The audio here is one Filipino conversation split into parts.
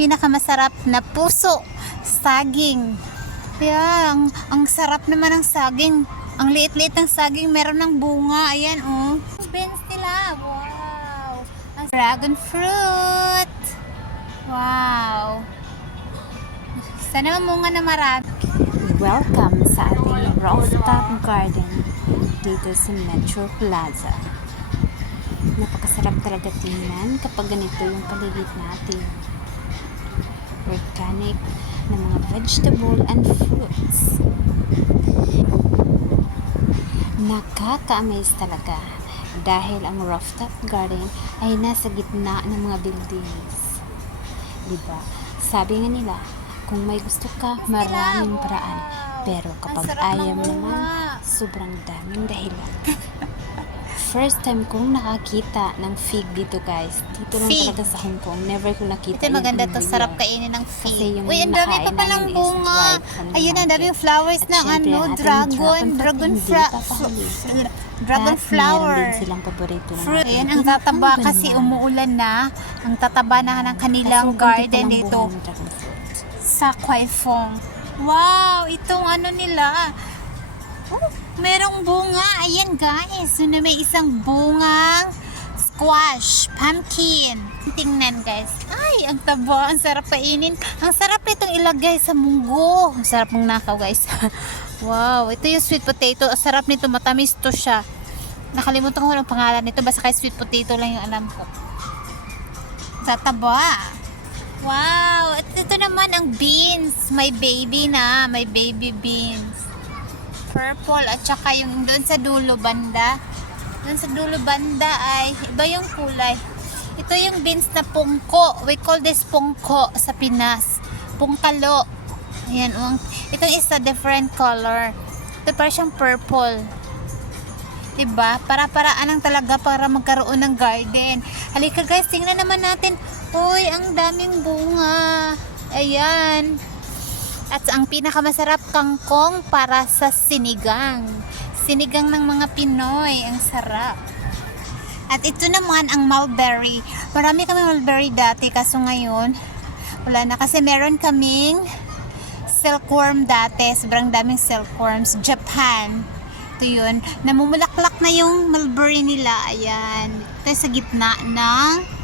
pinakamasarap na puso, saging. Yeah, ang sarap naman ng saging. Ang liit-liit ng saging, meron ng bunga. Ayan, oh. Beans nila. Wow. Ang dragon fruit. Wow. Sana mamunga na marami. Welcome sa ating rooftop garden dito sa Metro Plaza. Napakasarap talaga tingnan kapag ganito yung paligid natin. Organic na mga vegetable and fruits. Nakaka-amaze talaga dahil ang rooftop garden ay nasa gitna ng mga buildings. Diba? Sabi nga nila, kung may gusto ka, maraming paraan. Pero kapag ayaw naman, sobrang daming dahilan. First time kong nakakita ng fig dito, guys. Dito lang talaga sa Hong Kong. Never ko nakita. Ito maganda to, sarap kainin ng fig. Uy, ang dami pa palang bunga. Ayun, ang dami yung flowers ng dragon flower. Meron din silang paborito na Fruit. Ayan, ang tataba kasi umuulan na. Ang tataba na ng kanilang garden dito sa Kwai Fong. Wow, itong ano nila. Oh, merong bunga. Ayan guys, so na may isang bungang squash, pumpkin. Tingnan guys. Ay, ang taba, ang sarap kainin. Ang sarap itong ilagay sa munggo. Ang sarap mong nakaw guys. Wow, ito yung sweet potato. Ang sarap nito, matamis to siya. Nakalimutan ko ang pangalan nito, basta kay sweet potato lang yung alam ko. Tataba. Wow, ito naman ang beans. May baby na, may baby beans. Purple at saka yung doon sa dulo banda. Doon sa dulo banda ay iba yung kulay. Ito yung beans na pungko. We call this pungko sa Pinas. Pungkalo. Ayan, itong isa different color. Ito parang siyang purple. Diba? Para-paraan lang talaga para magkaroon ng garden. Halika guys, tingnan naman natin. Uy, ang daming bunga. Ayan. At ang pinakamasarap, kangkong para sa sinigang. Sinigang ng mga Pinoy. Ang sarap. At ito naman ang mulberry. Marami kami mulberry dati, kaso ngayon wala na. Kasi meron kaming silkworm dati. Sobrang daming silkworms. Japan. Ito yun. Namumulaklak na yung mulberry nila. Ayan. Ito sa gitna ng...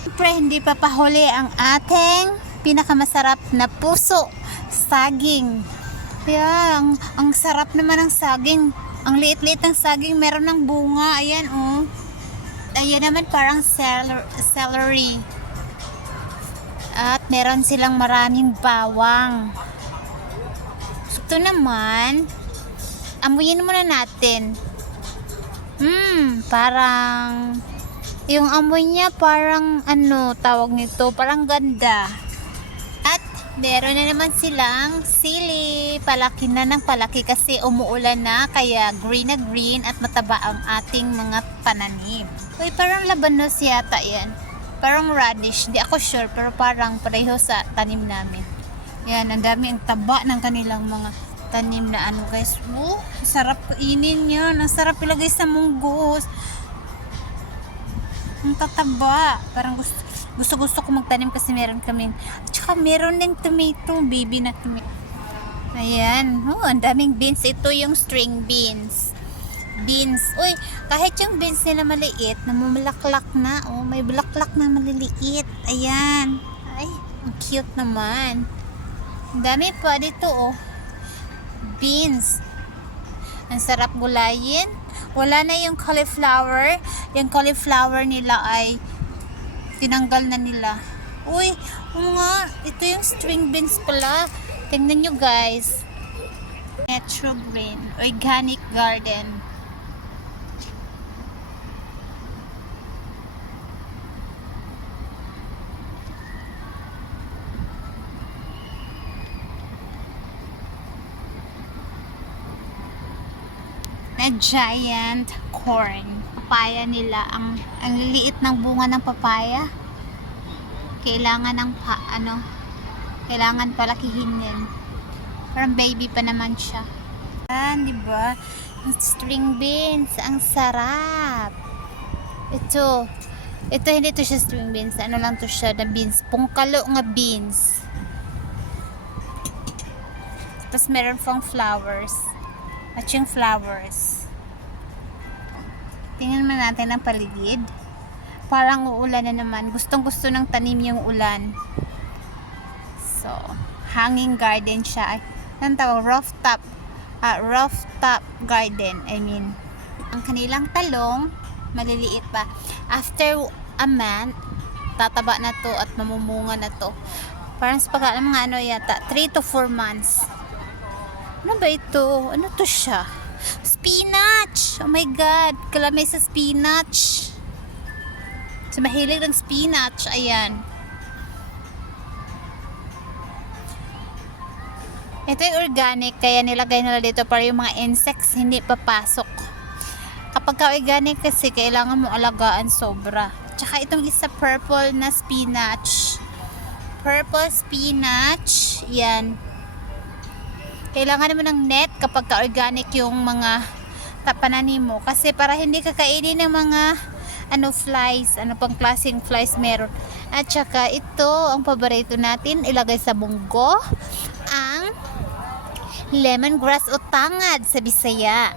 Siyempre, hindi pa pahuli ang ating pinakamasarap na puso, saging. Yeah, ang sarap naman ng saging. Ang liit-liit ng saging, meron ng bunga. Ayan, oh. Ayan naman parang celery. At meron silang maraming bawang. Ito naman, amuyin muna natin. Parang yung amoy niya parang ano tawag nito, parang ganda. At meron na naman silang sili, palaki na ng palaki kasi umuulan na, kaya green na green at mataba ang ating mga pananim. Uy, parang labanos yata yan. Parang radish, di ako sure, pero parang pareho sa tanim namin. Yan, ang dami, ang taba ng kanilang mga tanim na ano guys. Oh, sarap kainin yan. Ang sarap ilagay sa munggos. Ang tataba. Parang gusto ko magtanim kasi meron kaming, tsaka meron din tomato, baby na tomato. Ayan. Oh, ang daming beans. Ito yung string beans. Beans. Uy, kahit yung beans nila maliit, namumulaklak na. Oh, may bulaklak na maliliit. Ayan. Ay, ang cute naman. Ang dami pa dito, oh. Beans. Ang sarap gulayin. Wala na yung cauliflower. Yung cauliflower nila ay tinanggal na nila. Uy, nga, ito yung string beans pala. Tingnan nyo guys. Metro Green Organic Garden. Na giant corn. Papaya nila, ang liit ng bunga ng papaya. Kailangan ng kailangan palakihin yan. Parang baby pa naman siya. Yan, di ba? String beans, ang sarap. Ito, Ito hindi to siya string beans. Ano lang to siya na beans. Pungkalo nga beans. Tapos meron pang flowers. Matching flowers. Tingnan man natin ang paligid. Parang uulan na naman. Gustong gusto ng tanim yung ulan. So, hanging garden siya. Ay, anong tawag? Rooftop garden. I mean, ang kanilang talong, maliliit pa. After a month, tataba na to at mamumunga na to. Parang sa pagka mga ano yata, 3 to 4 months. Ano ba ito? Ano to siya? Spinach! Oh my God! Kalamay sa spinach. So, mahilig ng spinach. Ayan. Ito yung organic, kaya nilagay nila dito para yung mga insects hindi papasok. Kapag ka-organic kasi, kailangan mo alagaan sobra. Tsaka itong isa purple na spinach. Purple spinach. Yan. Kailangan mo ng net kapag ka-organic yung mga pananim mo. Kasi para hindi kakainin ng mga flies. Ano pang klaseng flies meron. At tsaka ito, ang paborito natin, ilagay sa munggo. Ang lemongrass o tangad sa Bisaya.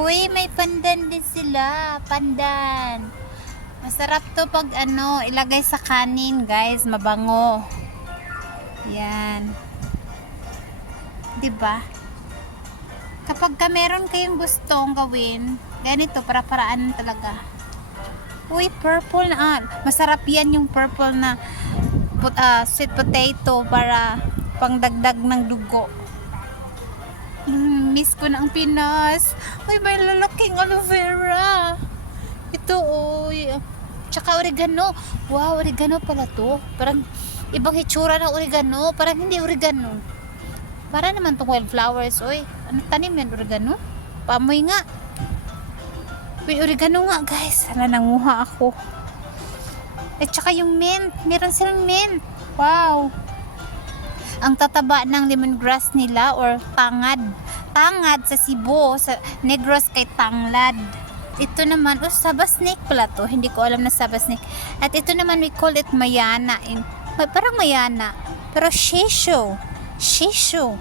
Uy, may pandan din sila. Pandan. Masarap to pag ilagay sa kanin, guys. Mabango. Yan. 'Di ba? Kapag meron kayong gustong gawin, ganito, para-paraan talaga. Uy, purple na. Masarap yan yung purple na sweet potato para pangdagdag ng dugo. Miss ko na ang Pinas. Uy, may lalaking aloe vera. Ito, uy. Tsaka oregano. Wow, oregano pala to. Parang ibang hitsura ng oregano. Parang hindi oregano. Para naman itong wildflowers. Uy, ano tanim yan? Oregano? Pamoy nga. Uy, oregano nga, guys. Hala, nanguha ako. At tsaka yung mint. Meron silang mint. Wow. Ang tataba ng lemongrass nila or tangad. Tangad sa Cebu, sa Negros kay tanglad. Ito naman, sabasnik pala to. Hindi ko alam na sabasnik. At ito naman, we call it mayana. Parang mayana. Pero shisho. Shisho.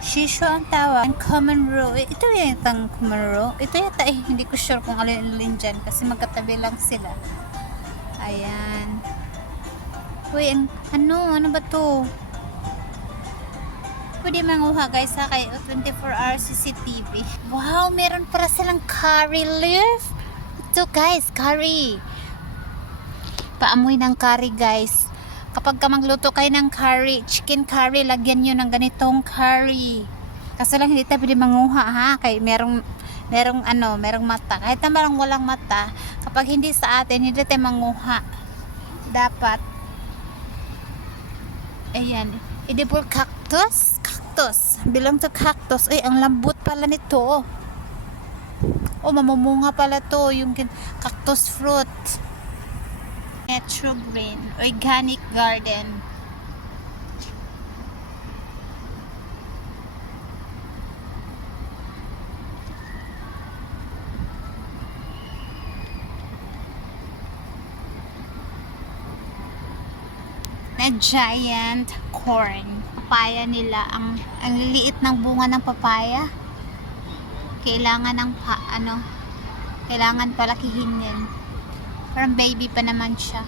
Shisho ang tawag. Common row. Ito yung common row. Ito yata hindi ko sure kung alin dyan. Kasi magkatabi lang sila. Ayan. Uy, ano ba to? Pwede manguha guys ha, kay 24 hours CCTV. Wow, meron para silang curry leaf. Ito guys, curry. Paamoy ng curry guys. Kapag ka magluto kayo ng curry, chicken curry, lagyan nyo ng ganitong curry. Kaso lang hindi tayo pwede manguha ha, kay merong mata. Kahit naman walang mata, kapag hindi sa atin, hindi tayo manguha. Dapat ayan, edible cactus. Belong to cactus. Ay, ang lambot pala nito. Oh, mamumunga pala to. Yung cactus fruit. Metro Green. Organic garden. Na giant corn. Papaya nila, ang liit ng bunga ng papaya. Kailangan kailangan palakihin yan. Parang baby pa naman siya.